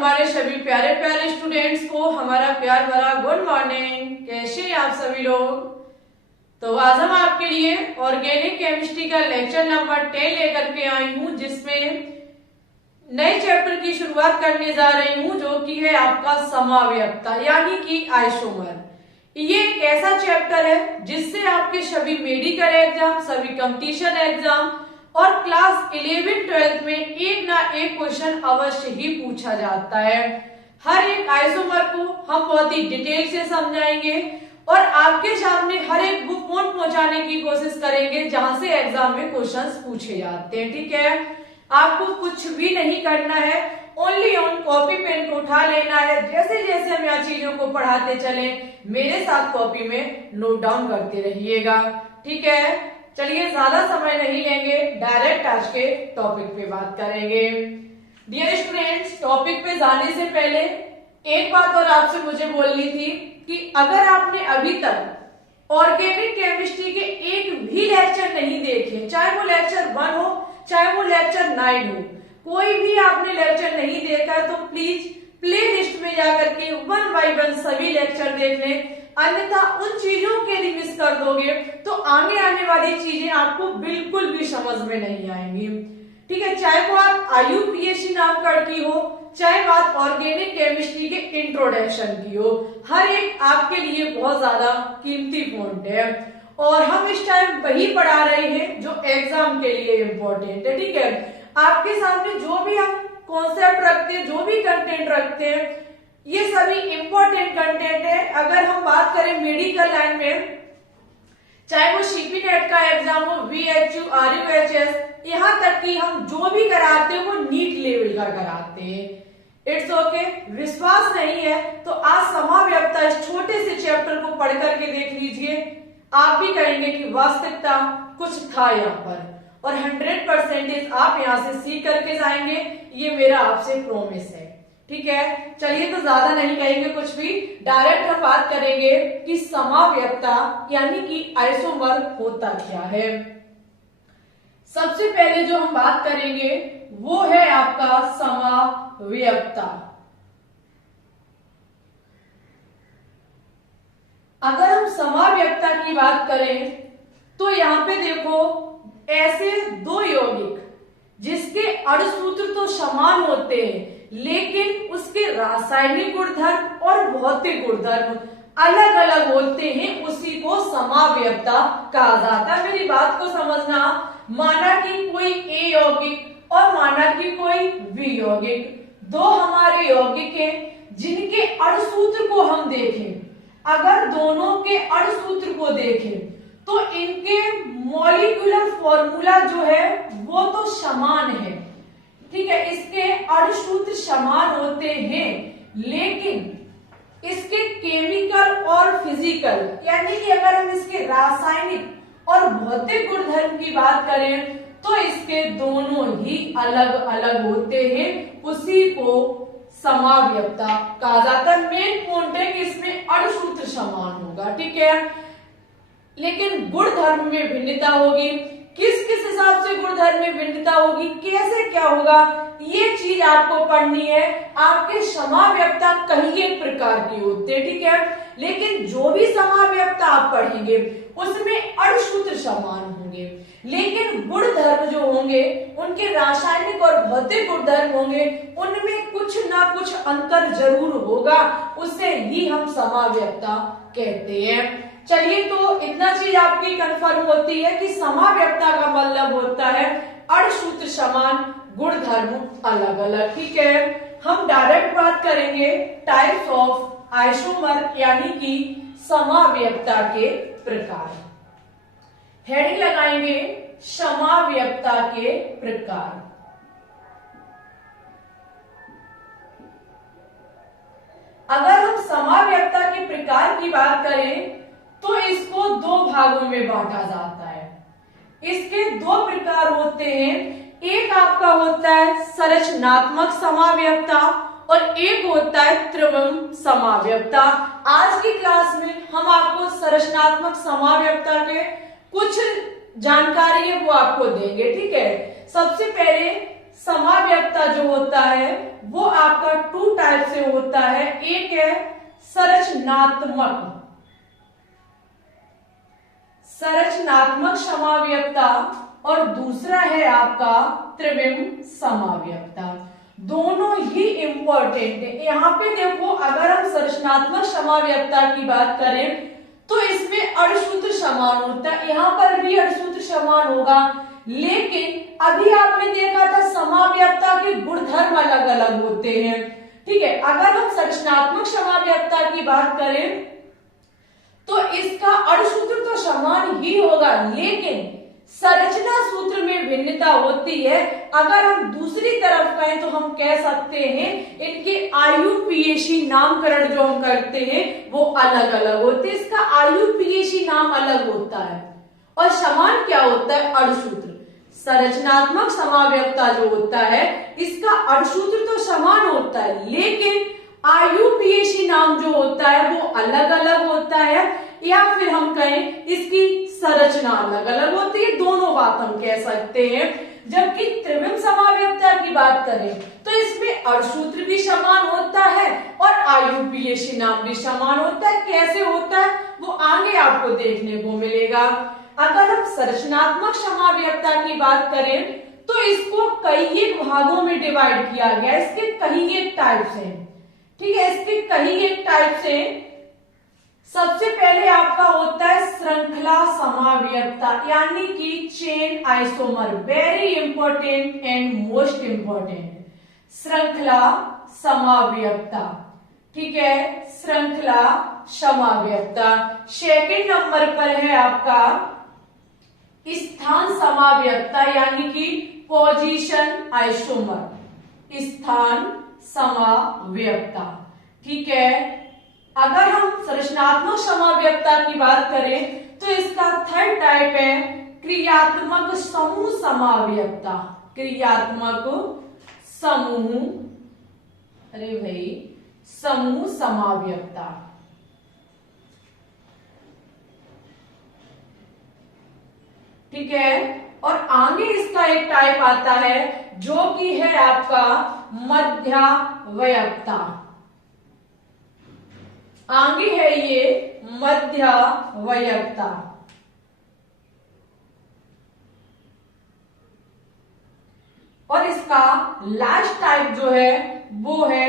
हमारे सभी प्यारे प्यारे स्टूडेंट्स को हमारा प्यार भरा गुड मॉर्निंग। कैसे हैं आप सभी लोग? तो आज हम आपके लिए ऑर्गेनिक केमिस्ट्री का लेक्चर नंबर 10 लेकर के आई हूं, जिसमें नए चैप्टर की शुरुआत करने जा रही हूं, जो कि है आपका समावयवता यानी कि आइसोमर। ये एक ऐसा चैप्टर है जिससे आपके सभी मेडिकल एग्जाम, सभी कंपटीशन एग्जाम और क्लास 11-12 में एक ना एक क्वेश्चन अवश्य ही पूछा जाता है। हर एक आइसोमर को हम बहुत ही डिटेल से समझाएंगे और आपके सामने हर एक बुक पॉइंट पहुंचाने की कोशिश करेंगे जहां से एग्जाम में क्वेश्चंस पूछे जाते हैं। ठीक है, आपको कुछ भी नहीं करना है, ओनली ऑन कॉपी पेन को उठा लेना है। जैसे जैसे हम यहाँ चीजों को पढ़ाते चले, मेरे साथ कॉपी में नोट डाउन करते रहिएगा। ठीक है, चलिए ज्यादा समय नहीं लेंगे, डायरेक्ट आज के टॉपिक पे बात करेंगे। डियर स्टूडेंट्स, टॉपिक पे जाने से पहले एक बात और आपसे मुझे बोलनी थी कि अगर आपने अभी तक ऑर्गेनिक केमिस्ट्री के एक भी लेक्चर नहीं देखे, चाहे वो लेक्चर 1 हो चाहे वो लेक्चर 9 हो, कोई भी आपने लेक्चर नहीं देखा है तो प्लीज प्ले लिस्ट में जाकर के 1 बाय 1 सभी लेक्चर देख लें, अन्यथा उन चीजों के लिए मिस कर दोगे तो आगे आने वाली चीजें आपको बिल्कुल भी समझ में नहीं आएंगी। ठीक है, चाहे वो आप IUPAC नामकरण की हो, चाहे बात ऑर्गेनिक केमिस्ट्री के इंट्रोडक्शन की हो, हर एक आपके लिए बहुत ज्यादा कीमती पॉइंट है और हम इस टाइम वही पढ़ा रहे हैं जो एग्जाम के लिए इम्पोर्टेंट है। ठीक है, आपके सामने जो भी हम कॉन्सेप्ट रखते हैं, जो भी कंटेंट रखते हैं, ये सभी इंपॉर्टेंट कंटेंट है। अगर हम बात करें मेडिकल लाइन में, चाहे वो CP नेट का एग्जाम हो, VHU, RUHS, यहाँ तक कि हम जो भी कराते हैं वो नीट लेवल का कराते हैं। इट्स ओके, विश्वास नहीं है तो आज समावयवता इस छोटे से चैप्टर को पढ़ करके देख लीजिए, आप भी कहेंगे कि वास्तविकता कुछ था यहाँ पर और 100% आप यहाँ से सीख करके जाएंगे, ये मेरा आपसे प्रॉमिस है। ठीक है, चलिए तो ज्यादा नहीं कहेंगे कुछ भी, डायरेक्ट हम बात करेंगे कि समावयवता यानी कि आइसोमर होता क्या है। सबसे पहले जो हम बात करेंगे वो है आपका समावयवता। अगर हम समावयवता की बात करें तो यहाँ पे देखो, ऐसे दो यौगिक जिसके अणुसूत्र तो समान होते हैं लेकिन उसके रासायनिक गुणधर्म और भौतिक गुणधर्म अलग अलग होते हैं, उसी को समावयवता कहा जाता है। मेरी बात को समझना, माना कि कोई A यौगिक और माना कि कोई B यौगिक, दो हमारे यौगिक हैं जिनके अणुसूत्र को हम देखें, अगर दोनों के अणुसूत्र को देखें तो इनके मॉलिक्यूलर फॉर्मूला जो है वो तो समान है। ठीक है, इसके अणुसूत्र समान होते हैं लेकिन इसके केमिकल और फिजिकल यानी कि अगर हम इसके रासायनिक और भौतिक गुणधर्म की बात करें तो इसके दोनों ही अलग अलग होते हैं, उसी को समावयवता कहा जाता है। मेन पॉइंट है कि इसमें अणुसूत्र समान होगा। ठीक है, लेकिन गुणधर्म में भिन्नता होगी। किस किस हिसाब से गुणधर्म में भिन्नता होगी, कैसे क्या होगा, ये चीज आपको पढ़नी है। आपके समावयवता कई एक प्रकार की होते हैं। ठीक है, लेकिन जो भी समावयवता आप पढ़ेंगे उसमें अणुसूत्र समान होंगे लेकिन गुणधर्म जो होंगे, उनके रासायनिक और भौतिक गुणधर्म होंगे, उनमें कुछ ना कुछ अंतर जरूर होगा, उसे ही हम समावयवता कहते हैं। चलिए, तो इतना चीज आपकी कंफर्म होती है कि समावयवता का मतलब होता है अणुसूत्र समान, गुणधर्म अलग अलग। ठीक है, हम डायरेक्ट बात करेंगे टाइप्स ऑफ आइसोमर यानी कि समावयवता के प्रकार। हेडिंग लगाएंगे समावयवता के प्रकार। अगर हम समावयवता के प्रकार की बात करें तो इसको दो भागों में बांटा जाता है। इसके दो प्रकार होते हैं, एक आपका होता है संरचनात्मक समावयवता और एक होता है त्रिविम समावयवता। आज की क्लास में हम आपको संरचनात्मक समावयवता के कुछ जानकारी है वो आपको देंगे। ठीक है, सबसे पहले समाव्यक्ता जो होता है वो आपका टू टाइप से होता है। एक है संरचनात्मक समाव्यक्ता और दूसरा है आपका त्रिविम समाव्यक्ता। दोनों ही इंपॉर्टेंट है। यहाँ पे देखो, अगर हम संरचनात्मक समाव्यक्ता की बात करें तो इसमें अणुसूत्र समान होता है, यहाँ पर भी अणुसूत्र समान होगा, लेकिन अभी आपने देखा था समाव्यक्ता के गुणधर्म अलग अलग होते हैं। ठीक है, अगर हम संरचनात्मक समाव्यक्ता की बात करें तो इसका अणुसूत्र तो समान ही होगा, लेकिन संरचना सूत्र में भिन्नता होती है। अगर हम दूसरी तरफ कहें तो हम कह सकते हैं इनके आयुपीएसी नामकरण जो हम करते हैं वो अलग अलग होते हैं। इसका आयुपीएसी नाम अलग होता है और समान क्या होता है? अणुसूत्र। संरचनात्मक समाव्यक्ता जो होता है इसका अणुसूत्र तो समान होता है, लेकिन आयुपीएसी नाम जो होता है वो अलग अलग होता है, या फिर हम कहें इसकी संरचना अलग अलग होती है। दोनों बात हम कह सकते हैं। जबकि त्रिविम समाव्यक्ता की बात करें तो इसमें अणुसूत्र भी समान होता है और आयुपीएसी नाम भी समान होता है। कैसे होता है वो आगे आपको देखने को मिलेगा। अगर हम संरचनात्मक समाव्यक्ता की बात करें तो इसको कई एक भागों में डिवाइड किया गया। इसके कई एक टाइप्स हैं। ठीक है, इसके कई एक टाइप्स हैं। सबसे पहले आपका होता है श्रृंखला समाव्यक्ता, यानी कि chain isomer. Very important and most important, श्रृंखला समाव्यक्ता। ठीक है, श्रृंखला समाव्यक्ता। सेकंड नंबर पर है आपका स्थान समाव्यक्ता, यानी कि पोजीशन आइसोमर, स्थान समाव्यक्ता। ठीक है, अगर हम संरचनात्मक समाव्यक्ता की बात करें तो इसका थर्ड टाइप है क्रियात्मक समूह समाव्यक्ता। क्रियात्मक समूह, अरे भाई, समूह समाव्यक्ता। ठीक है, और आगे इसका एक टाइप आता है जो कि है आपका मध्यावयक्ता। आगे है ये मध्यावयक्ता। और इसका लास्ट टाइप जो है वो है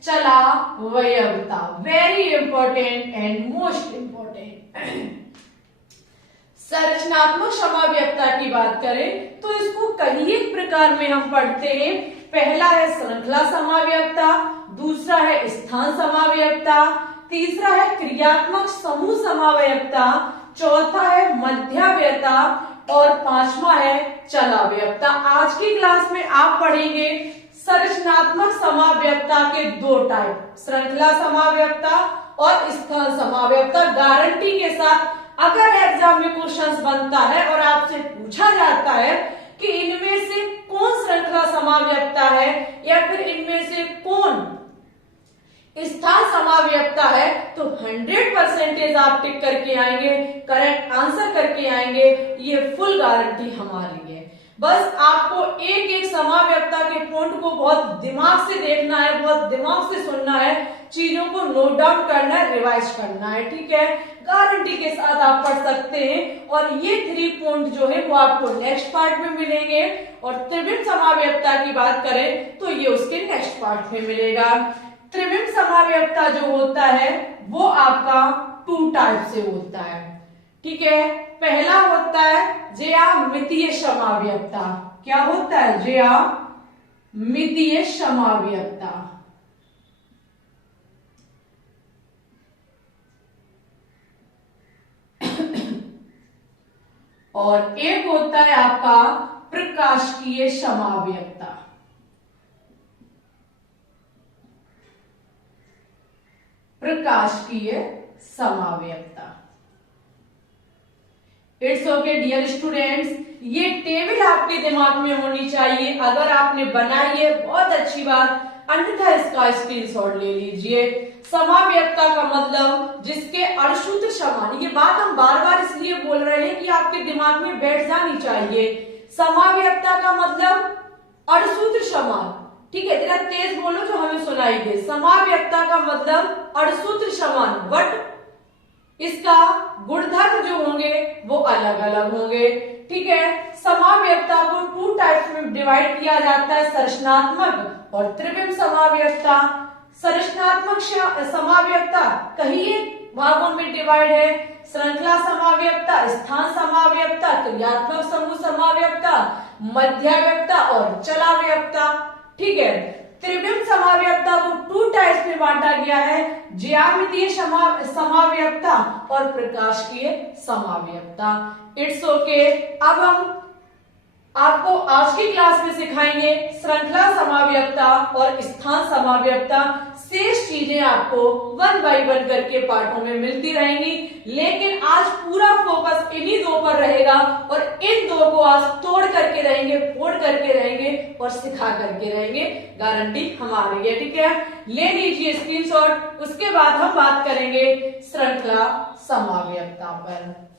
चलावयक्ता। Very important and most important. संरचनात्मक समाव्यक्ता की बात करें तो इसको कई एक प्रकार में हम पढ़ते हैं। पहला है श्रृंखला समाव्यक्ता, दूसरा है स्थान समाव्यक्ता, तीसरा है क्रियात्मक समूह समाव्यक्ता, चौथा है मध्यावयता और पांचवा है चलावयक्ता। आज की क्लास में आप पढ़ेंगे संरचनात्मक समाव्यक्ता के दो टाइप, श्रृंखला समाव्यक्ता और स्थान समाव्यक्ता। गारंटी के साथ अगर एग्जाम में क्वेश्चंस बनता है और आपसे पूछा जाता है कि इनमें से कौन श्रृंखला समाव्यक्ता है या फिर इनमें से कौन स्थान समाव्यक्ता है, तो 100% आप टिक करके आएंगे, करेक्ट आंसर करके आएंगे। ये फुल गारंटी हमारी है। बस आपको एक एक समाव्यक्ता के पॉइंट को बहुत दिमाग से देखना है, बहुत दिमाग से सुनना है, चीजों को नोट डाउन करना है, रिवाइज करना है। ठीक है, गारंटी के साथ आप पढ़ सकते हैं। और ये 3 पॉइंट जो है वो आपको नेक्स्ट पार्ट में मिलेंगे। और त्रिविम समाव्यक्ता की बात करें तो ये उसके नेक्स्ट पार्ट में मिलेगा। त्रिविम समाव्यक्ता जो होता है वो आपका 2 टाइप से होता है। ठीक है, पहला होता है ज्यामितीय समाव्यक्ता। क्या होता है? ज्यामितीय समाव्यक्ता। और एक होता है आपका प्रकाशिकीय समाव्यक्ता। प्रकाशिकीय समाव्यक्ता। इट्स ओके डियर स्टूडेंट्स, ये टेबल आपके दिमाग में होनी चाहिए। अगर आपने बनाई है बहुत अच्छी बात, अन्यथा इसका स्क्रीनशॉट ले लीजिए। समाव्यक्ता का मतलब जिसके अणुसूत्र समान। ये बात हम बार बार इसलिए बोल रहे हैं कि आपके दिमाग में बैठ जानी चाहिए। समाव्यक्ता का मतलब अड़सूत्र समान, ठीक है, जरा तेज बोलो जो हमें सुनाई दे। समाव्यक्ता का मतलब अड़सूत्र समान, बट इसका गुणधर्म जो होंगे वो अलग अलग होंगे, ठीक है। समाव्यक्ता को 2 टाइप्स में डिवाइड किया जाता है, संरचनात्मक और त्रिविम समाव्यक्ता। संरचनात्मक समाव्यक्ता कई भागों में डिवाइड है, श्रृंखला समाव्यक्ता, स्थान समाव्यक्ता, क्रियात्मक समूह समाव्यक्ता, मध्याव्यक्ता और चलाव्यक्ता, ठीक है। त्रिविम समाव्यक्ता को 2 टाइप्स में बांटा गया है, ज्यामितीय समाव्यक्ता और प्रकाशकीय समाव्यक्ता। It's okay. अब हम आपको आज की क्लास में सिखाएंगे श्रृंखला समाव्यक्ता और स्थान समाव्यक्ता। शेष चीजें आपको 1 बाय 1 करके पाठों में मिलती रहेंगी, लेकिन आज पूरा फोकस इन्हीं 2 पर रहेगा और इन 2 को आज तोड़ करके रहेंगे, फोड़ करके रहेंगे और सिखा करके रहेंगे, गारंटी हमारी है, ठीक है। ले लीजिए स्क्रीनशॉट। उसके बाद हम बात करेंगे श्रृंखला समाव्यक्ता पर।